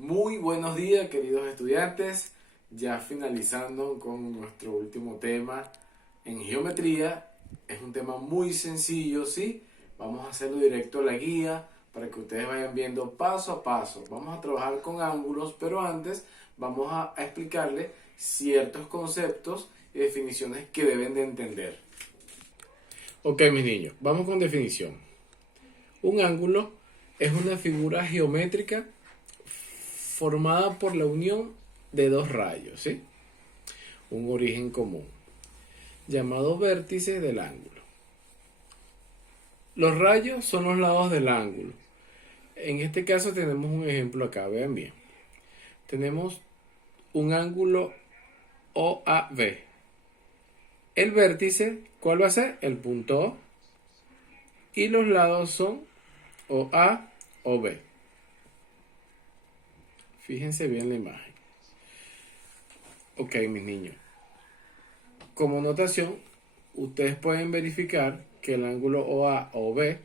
Muy buenos días, queridos estudiantes. Ya finalizando con nuestro último tema en geometría. Es un tema muy sencillo, ¿sí? Vamos a hacerlo directo a la guía para que ustedes vayan viendo paso a paso. Vamos a trabajar con ángulos, pero antes vamos a explicarles ciertos conceptos y definiciones que deben de entender. Ok, mis niños, vamos con definición. Un ángulo es una figura geométrica formada por la unión de dos rayos, ¿sí? Un origen común, llamados vértices del ángulo. Los rayos son los lados del ángulo. En este caso tenemos un ejemplo acá, vean bien. Tenemos un ángulo OAB. El vértice, ¿cuál va a ser? El punto O. Y los lados son OA o B. Fíjense bien la imagen. Ok, mis niños. Como notación, ustedes pueden verificar que el ángulo OA o B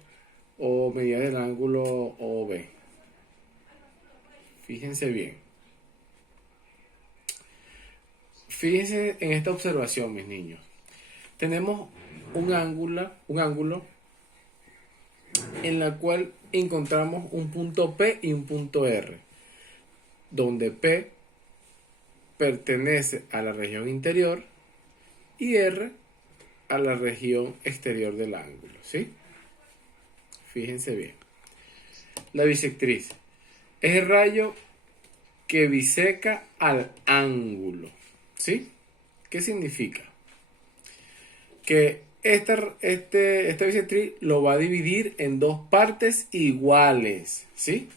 o medida del ángulo OB. Fíjense bien. Fíjense en esta observación, mis niños. Tenemos un ángulo en la cual encontramos un punto P y un punto R, donde P pertenece a la región interior y R a la región exterior del ángulo, ¿sí? Fíjense bien. La bisectriz es el rayo que biseca al ángulo, ¿sí? ¿Qué significa? Que esta bisectriz lo va a dividir en dos partes iguales, ¿sí?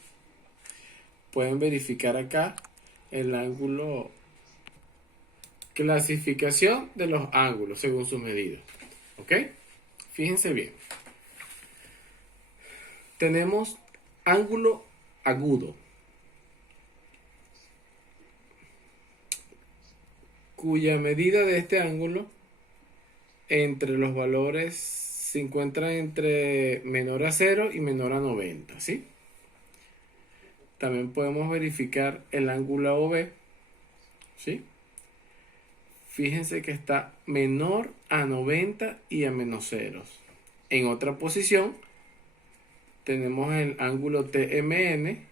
Pueden verificar acá el ángulo, clasificación de los ángulos según sus medidas, ¿ok? Fíjense bien. Tenemos ángulo agudo, cuya medida de este ángulo entre los valores se encuentra entre menor a 0 y menor a 90, ¿sí? También podemos verificar el ángulo OB, ¿sí? Fíjense que está menor a 90 y a menos ceros. En otra posición tenemos el ángulo TMN.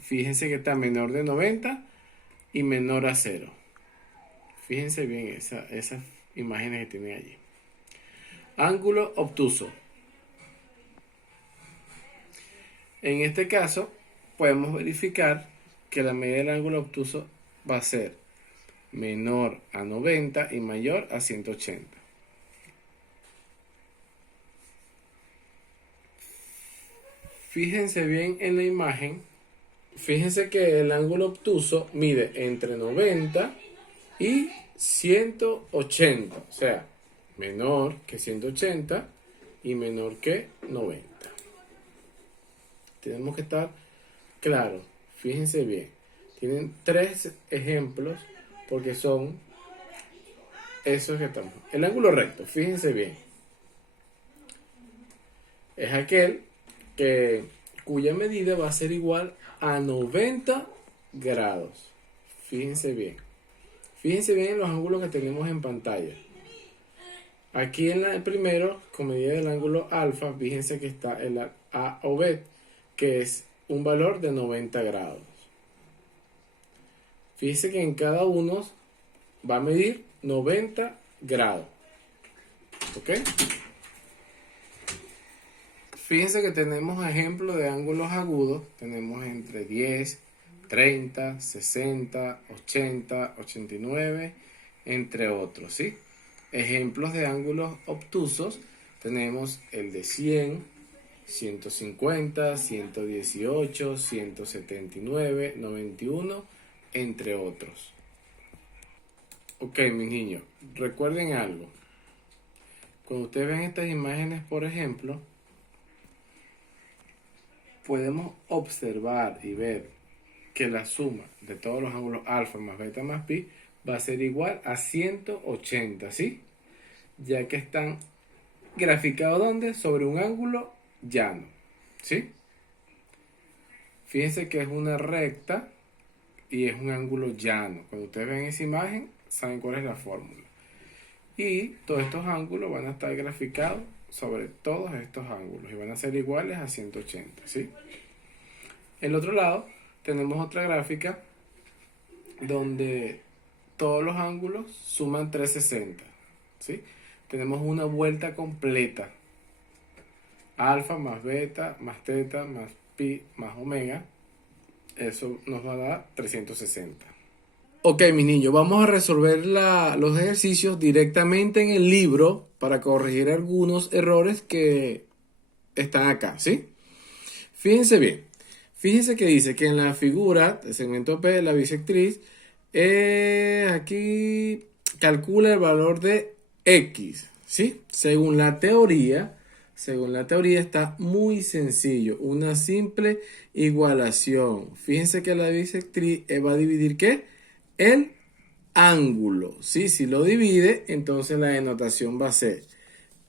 Fíjense que está menor de 90 y menor a 0. Fíjense bien esas imágenes que tienen allí. Ángulo obtuso. En este caso podemos verificar que la medida del ángulo obtuso va a ser menor a 90 y mayor a 180. Fíjense bien en la imagen. Fíjense que el ángulo obtuso mide entre 90 y 180. O sea, menor que 180 y menor que 90. Tenemos que estar claros. Fíjense bien. Tienen tres ejemplos porque son esos que estamos. El ángulo recto, fíjense bien. Es aquel cuya medida va a ser igual a 90 grados. Fíjense bien. Fíjense bien en los ángulos que tenemos en pantalla. Aquí en el primero, con medida del ángulo alfa, fíjense que está el A o B, que es un valor de 90 grados. Fíjense que en cada uno va a medir 90 grados. ¿Ok? Fíjense que tenemos ejemplos de ángulos agudos. Tenemos entre 10, 30, 60, 80, 89, entre otros, ¿sí? Ejemplos de ángulos obtusos. Tenemos el de 100, 150, 118, 179, 91, entre otros. Ok, mis niños, recuerden algo. Cuando ustedes ven estas imágenes, por ejemplo, podemos observar y ver que la suma de todos los ángulos alfa más beta más pi va a ser igual a 180, ¿sí? Ya que están graficados ¿dónde? Sobre un ángulo llano, ¿sí? Fíjense que es una recta y es un ángulo llano. Cuando ustedes ven esa imagen, saben cuál es la fórmula. Y todos estos ángulos van a estar graficados sobre todos estos ángulos y van a ser iguales a 180, ¿sí? El otro lado tenemos otra gráfica donde todos los ángulos suman 360, ¿sí? Tenemos una vuelta completa. Alfa más beta más teta más pi más omega. Eso nos va a dar 360. Ok, mis niños, vamos a resolver los ejercicios directamente en el libro para corregir algunos errores que están acá, ¿sí? Fíjense bien. Fíjense que dice que en la figura del segmento P de la bisectriz, aquí calcula el valor de X, ¿sí? Según la teoría está muy sencillo. Una simple igualación. Fíjense que la bisectriz va a dividir ¿qué? El ángulo, ¿sí? Si lo divide, entonces la denotación va a ser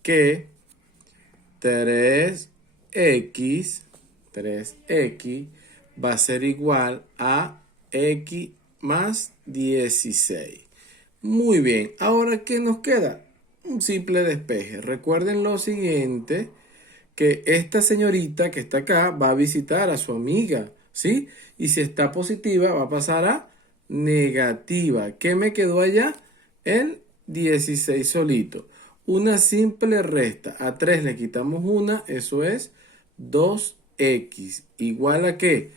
que 3x va a ser igual a x más 16. Muy bien, ahora ¿qué nos queda? Un simple despeje. Recuerden lo siguiente, que esta señorita que está acá va a visitar a su amiga, ¿sí? Y si está positiva va a pasar a negativa. ¿Qué me quedó allá? El 16 solito. Una simple resta. A 3 le quitamos una, eso es 2x. ¿Igual a qué?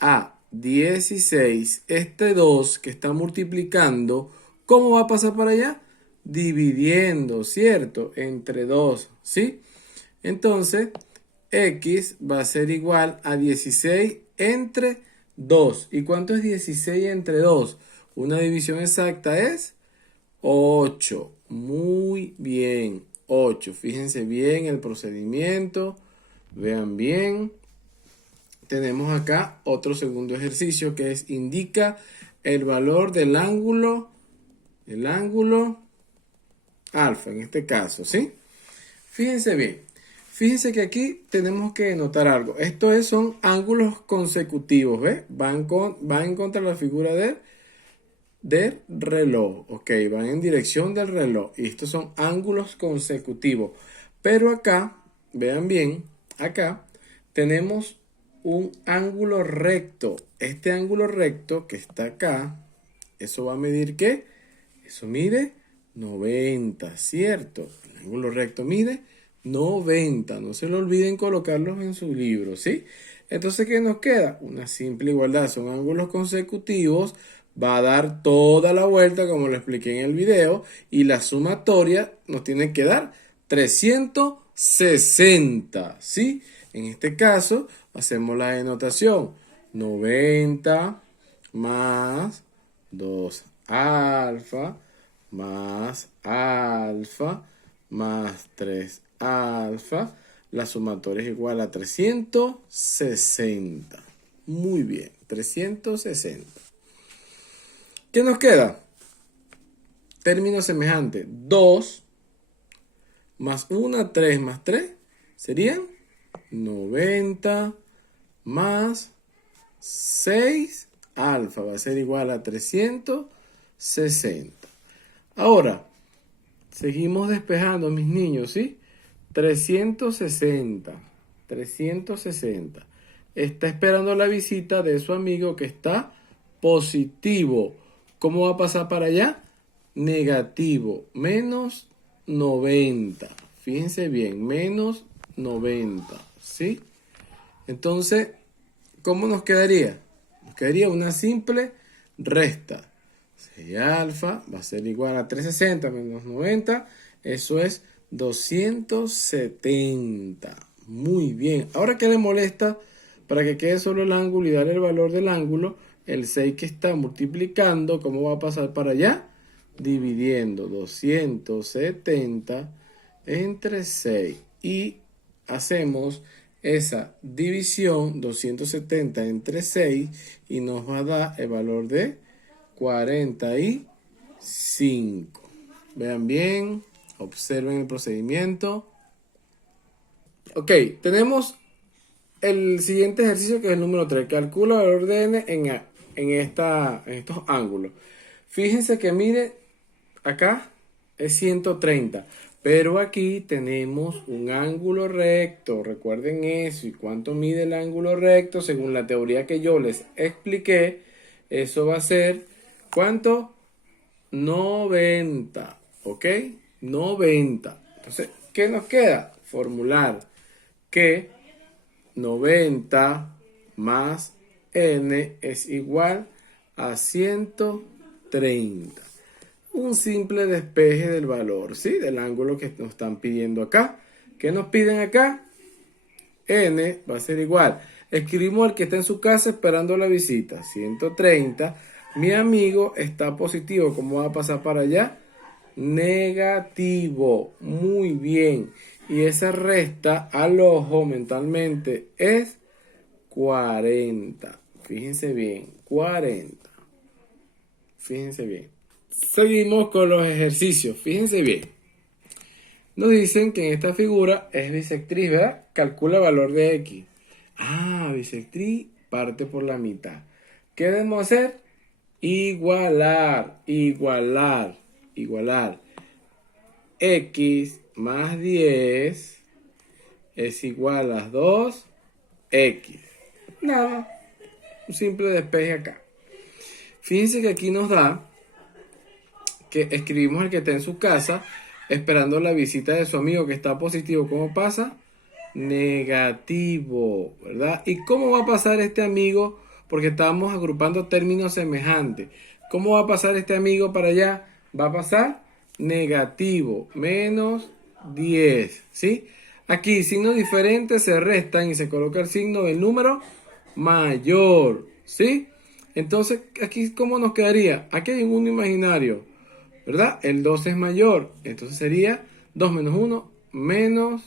A 16. Este 2 que está multiplicando, ¿cómo va a pasar para allá? Dividiendo, ¿cierto? Entre 2, ¿sí? Entonces, x va a ser igual a 16 entre 2. ¿Y cuánto es 16 entre 2? Una división exacta es 8. Muy bien, 8. Fíjense bien el procedimiento. Vean bien. Tenemos acá otro segundo ejercicio que es indica el valor del ángulo, alfa en este caso, ¿sí? Fíjense bien. Fíjense que aquí tenemos que notar algo. Estos son ángulos consecutivos, ¿ves? Van en contra de la figura del reloj. Ok, van en dirección del reloj. Y estos son ángulos consecutivos. Pero acá, vean bien, acá tenemos un ángulo recto. Este ángulo recto que está acá, ¿eso va a medir qué? Eso mide 90, ¿cierto? El ángulo recto mide 90. No se lo olviden colocarlos en su libro, ¿sí? Entonces, ¿qué nos queda? Una simple igualdad. Son ángulos consecutivos. Va a dar toda la vuelta, como lo expliqué en el video. Y la sumatoria nos tiene que dar 360, ¿sí? En este caso, hacemos la denotación. 90 más 2 alfa más alfa más 3 alfa. La sumatoria es igual a 360. Muy bien, 360. ¿Qué nos queda? Término semejante. 2 más 1, 3 más 3 serían 90 más 6 alfa. Va a ser igual a 360. Ahora, seguimos despejando, mis niños, ¿sí? 360. Está esperando la visita de su amigo que está positivo. ¿Cómo va a pasar para allá? Negativo. Menos 90. Fíjense bien, menos 90, ¿sí? Entonces, ¿cómo nos quedaría? Nos quedaría una simple resta. 6 alfa va a ser igual a 360 menos 90. Eso es 270. Muy bien. Ahora, ¿qué le molesta? Para que quede solo el ángulo y darle el valor del ángulo, el 6 que está multiplicando, ¿cómo va a pasar para allá? Dividiendo 270 entre 6. Y hacemos esa división 270 entre 6 y nos va a dar el valor de 45. Vean bien, observen el procedimiento. Ok, tenemos el siguiente ejercicio, que es el número 3. Calcula el valor de n en estos ángulos. Fíjense que mire, acá es 130, pero aquí tenemos un ángulo recto. Recuerden eso. ¿Y cuánto mide el ángulo recto? Según la teoría que yo les expliqué, eso va a ser, ¿cuánto? 90, ¿ok? 90. Entonces, ¿qué nos queda? Formular que 90 más n es igual a 130. Un simple despeje del valor, ¿sí? Del ángulo que nos están pidiendo acá. ¿Qué nos piden acá? N va a ser igual. Escribimos el que está en su casa esperando la visita. 130. Mi amigo está positivo. ¿Cómo va a pasar para allá? Negativo. Muy bien. Y esa resta al ojo mentalmente es 40. Fíjense bien. 40. Fíjense bien. Seguimos con los ejercicios. Fíjense bien. Nos dicen que en esta figura es bisectriz, ¿verdad? Calcula el valor de x. Ah, bisectriz parte por la mitad. ¿Qué debemos hacer? Igualar. X más 10 es igual a 2x. Nada, un simple despeje acá. Fíjense que aquí nos da que escribimos el que está en su casa esperando la visita de su amigo que está positivo. ¿Cómo pasa? Negativo, ¿verdad? ¿Y cómo va a pasar este amigo? Porque estábamos agrupando términos semejantes. ¿Cómo va a pasar este amigo para allá? Va a pasar negativo, menos 10, ¿sí? Aquí, signos diferentes se restan y se coloca el signo del número mayor, ¿sí? Entonces, aquí, ¿cómo nos quedaría? Aquí hay un 1 imaginario, ¿verdad? El 2 es mayor, entonces sería 2 menos 1, ¿menos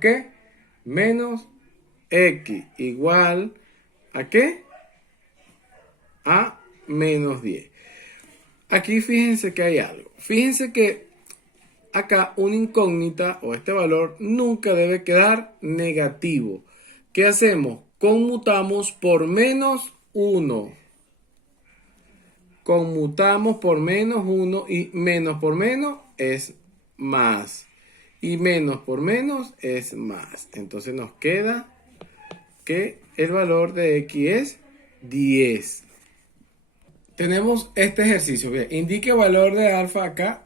qué? Menos x, igual ¿a qué? A menos 10. Aquí fíjense que hay algo. Fíjense que acá una incógnita o este valor nunca debe quedar negativo. ¿Qué hacemos? Conmutamos por menos 1. Conmutamos por menos 1 y menos por menos es más. Y menos por menos es más. Entonces nos queda que el valor de x es 10. Tenemos este ejercicio. Bien, indique valor de alfa acá.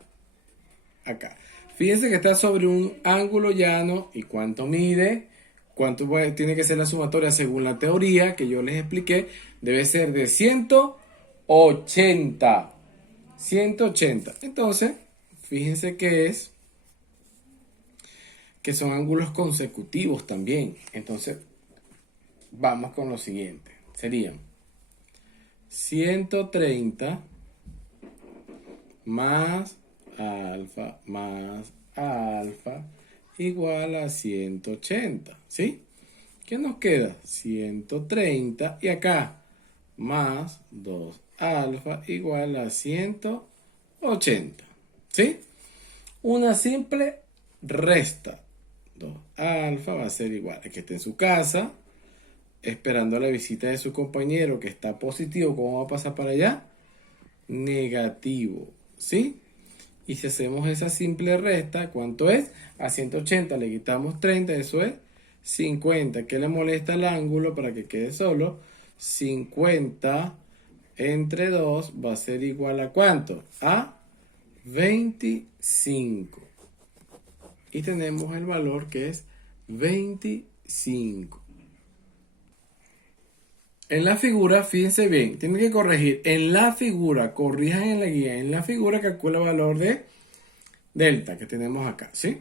Fíjense que está sobre un ángulo llano. ¿Y cuánto mide? ¿Cuánto tiene que ser la sumatoria según la teoría que yo les expliqué? Debe ser de 180. 180. Entonces, fíjense que son ángulos consecutivos también. Entonces, vamos con lo siguiente. Serían 130 más alfa igual a 180, ¿sí? ¿Qué nos queda? 130 y acá más 2 alfa igual a 180, ¿sí? Una simple resta. 2 alfa va a ser igual a que esté en su casa esperando la visita de su compañero que está positivo. ¿Cómo va a pasar para allá? Negativo, ¿sí? Y si hacemos esa simple resta, ¿cuánto es? A 180 le quitamos 30, eso es 50. ¿Qué le molesta al ángulo para que quede solo? 50 entre 2 va a ser igual a ¿cuánto? A 25. Y tenemos el valor que es 25. En la figura, fíjense bien, tienen que corregir. En la figura, corrijan en la guía. En la figura calcula el valor de delta que tenemos acá, ¿sí?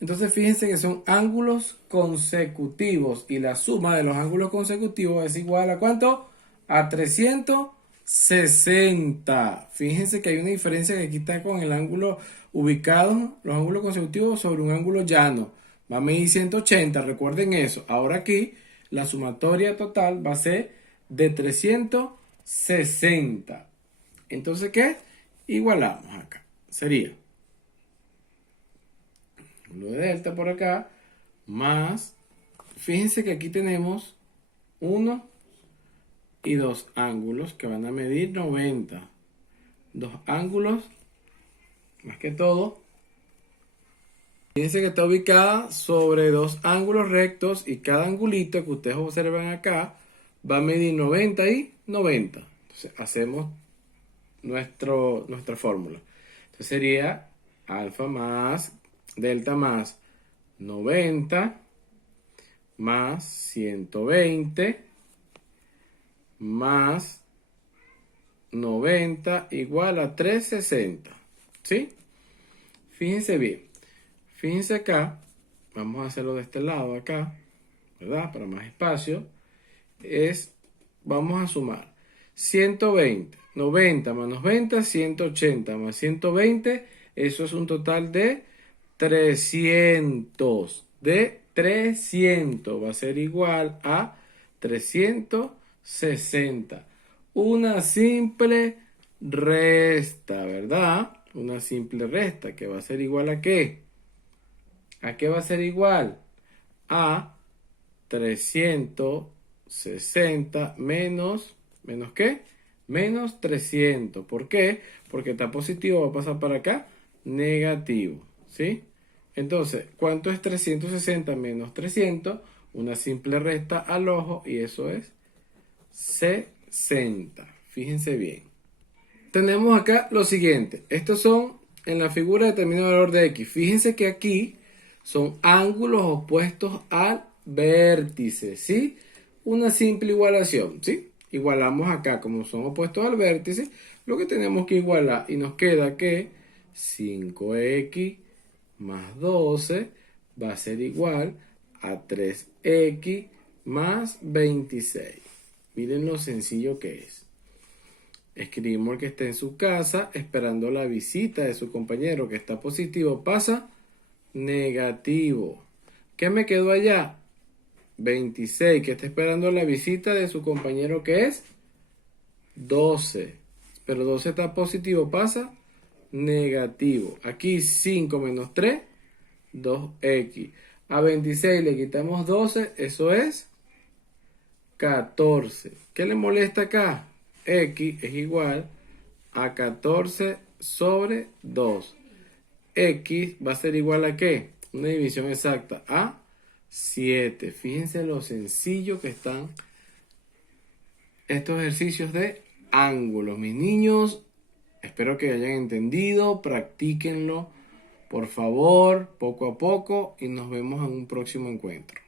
Entonces fíjense que son ángulos consecutivos y la suma de los ángulos consecutivos es igual a ¿cuánto? A 360. Fíjense que hay una diferencia que aquí está con el ángulo ubicado, los ángulos consecutivos sobre un ángulo llano. Va a medir 180, recuerden eso. Ahora aquí la sumatoria total va a ser de 360. Entonces, ¿qué? Igualamos acá. Sería lo de delta por acá, más, fíjense que aquí tenemos 1 y 2 ángulos que van a medir 90. Dos ángulos, más que todo. Fíjense que está ubicada sobre dos ángulos rectos y cada angulito que ustedes observan acá va a medir 90 y 90. Entonces hacemos nuestra fórmula. Entonces sería alfa más delta más 90 más 120 más 90 igual a 360. ¿Sí? Fíjense bien. Fíjense acá. Vamos a hacerlo de este lado acá, ¿verdad? Para más espacio. Vamos a sumar 120, 90 más 90, 180 más 120. Eso es un total de 300. De 300 va a ser igual a 360. Una simple resta, ¿verdad? Una simple resta que va a ser igual a ¿qué? ¿A qué va a ser igual? A 360 menos ¿qué? Menos 300. ¿Por qué? Porque está positivo, va a pasar para acá, negativo, ¿sí? Entonces, ¿cuánto es 360 menos 300? Una simple resta al ojo y eso es 60. Fíjense bien. Tenemos acá lo siguiente. Estos son en la figura determinado valor de x. Fíjense que aquí son ángulos opuestos al vértice, ¿sí? Una simple igualación, ¿sí? Igualamos acá, como son opuestos al vértice, lo que tenemos que igualar y nos queda que 5x más 12 va a ser igual a 3x más 26. Miren lo sencillo que es. Escribimos que está en su casa esperando la visita de su compañero que está positivo, pasa negativo. ¿Qué me quedó allá? 26, que está esperando la visita de su compañero que es 12. Pero 12 está positivo, pasa negativo. Aquí 5 menos 3, 2x. A 26 le quitamos 12, eso es 14. ¿Qué le molesta acá? X es igual a 14 sobre 2. X va a ser igual a ¿qué? Una división exacta a 7. Fíjense lo sencillo que están estos ejercicios de ángulos. Mis niños, espero que hayan entendido, practíquenlo, por favor, poco a poco y nos vemos en un próximo encuentro.